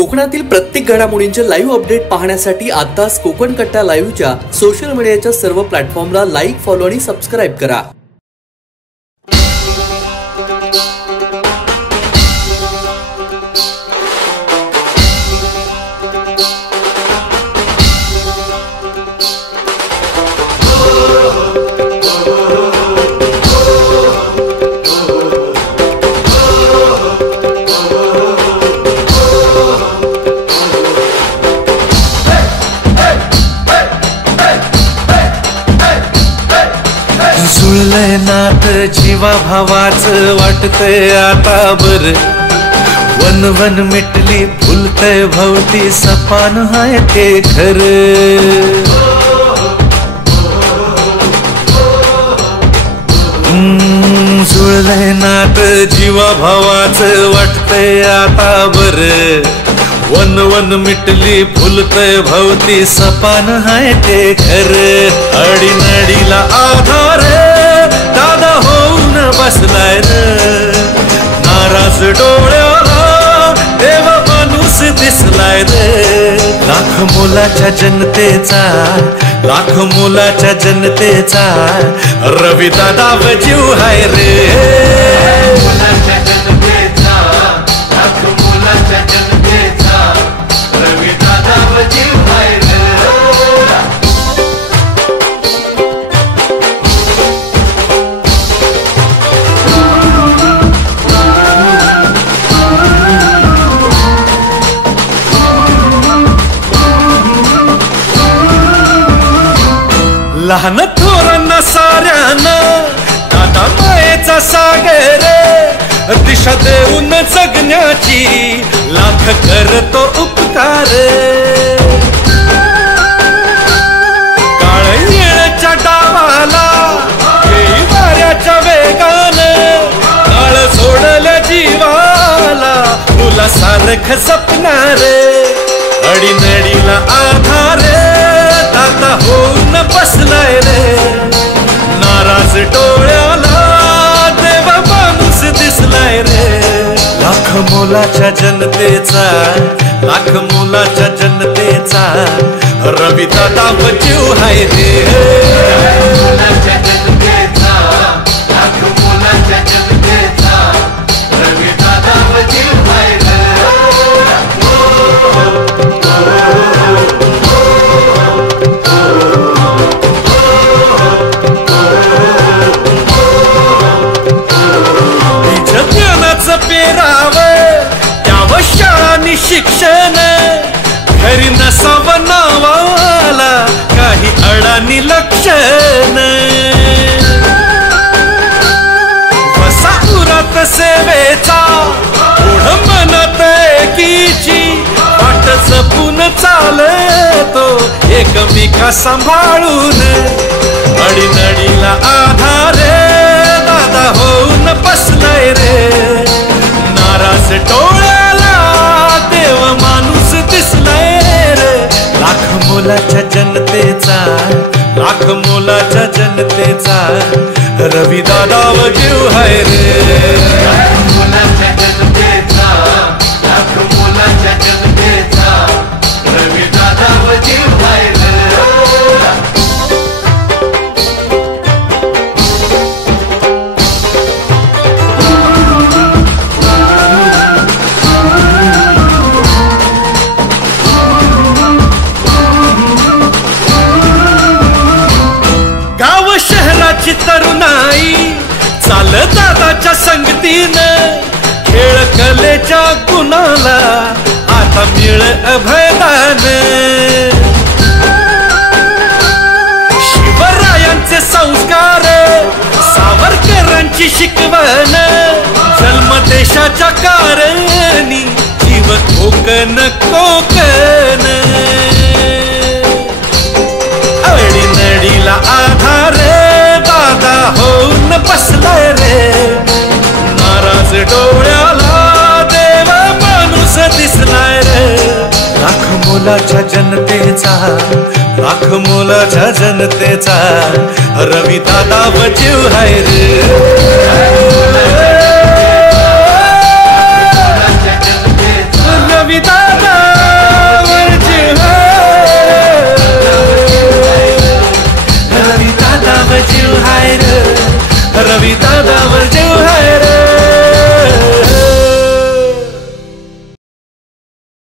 कोकणातील प्रत्येक घडामोडींचे लाईव्ह अपडेट पाहण्यासाठी आताच कोकण कट्टा लाईव्हच्या सोशल मीडियाच्या सर्व प्लॅटफॉर्मला लाईक, फॉलो आणि सबस्क्राईब करा। जुळलंय नात जीवा भावाचं वाटतंय आता बर, वन वन मिटली फुलतंय भवती सपान हाय ते खरं। जुळलंय नात जीवा भावाचं वाटतंय आता बर, वन वन मिटली फुलतंय भवती सपान हाय ते खरं। अडीनडीला आधार दादा होऊन बसलाय रे, नाराज डोळ्याला देवा माणूस दिसलाय रे। लाख मोलाच्या जनतेचा, लाख मोलाच्या जनतेचा रवी दादा जीव हाय रे। लहान थोरांना साऱ्यांना दादा मायेचा सागर, दिशा देऊन जगण्याची लाख करतो उपकार। काळ येळच्या डावाला येई वाऱ्याच्या वेगानं, काळ सोडल्या जीवाला मुला सारख जपणार। अडीनडीला आधार दादा होऊन बसलाय रे, नाराज डोळ्याला देवा माणूस दिसलाय रे। लाख मोलाच्या जनतेचा, लाख मोलाच्या जनतेचा रवी दादा जीव हाय रे। शिक्षण घरी नसावं नावाला काही अडाणी लक्षण, वसा उरात सेवेचा ओढ मनात एकीची, वाट जपून चालतो एकमेका सांभाळून। अडीनडीला आधार दादा होऊन बसलाय रे, नाराज डोळ्याला देव माणूस दिसलाय रे। लाख मोलाच्या जनतेचा, लाख मोलाच्या जनतेचा रवी दादा जीव हाय रे। मोलाच्या जनतेचा, लाख मोलाच्या जनतेचा रवी दादा जीव हाय रे। तरुणाई चाल दादाच्या संगतीनं, खेळ कलेच्या गुणाला आता मिळ अभयदान। शिवरायांचे संस्कार, सावरकरांची शिकवण, जन्म देशाच्या कारणी जीव कोकण कोकण। अडीनडीला आधार दादा होऊन बसलाय रे, नाराज डोळ्याला देवा माणूस दिसलाय रे। लाख मोलाच्या जनतेचा, लाख मोलाच्या जनतेचा रवी दादा जीव हाय रे।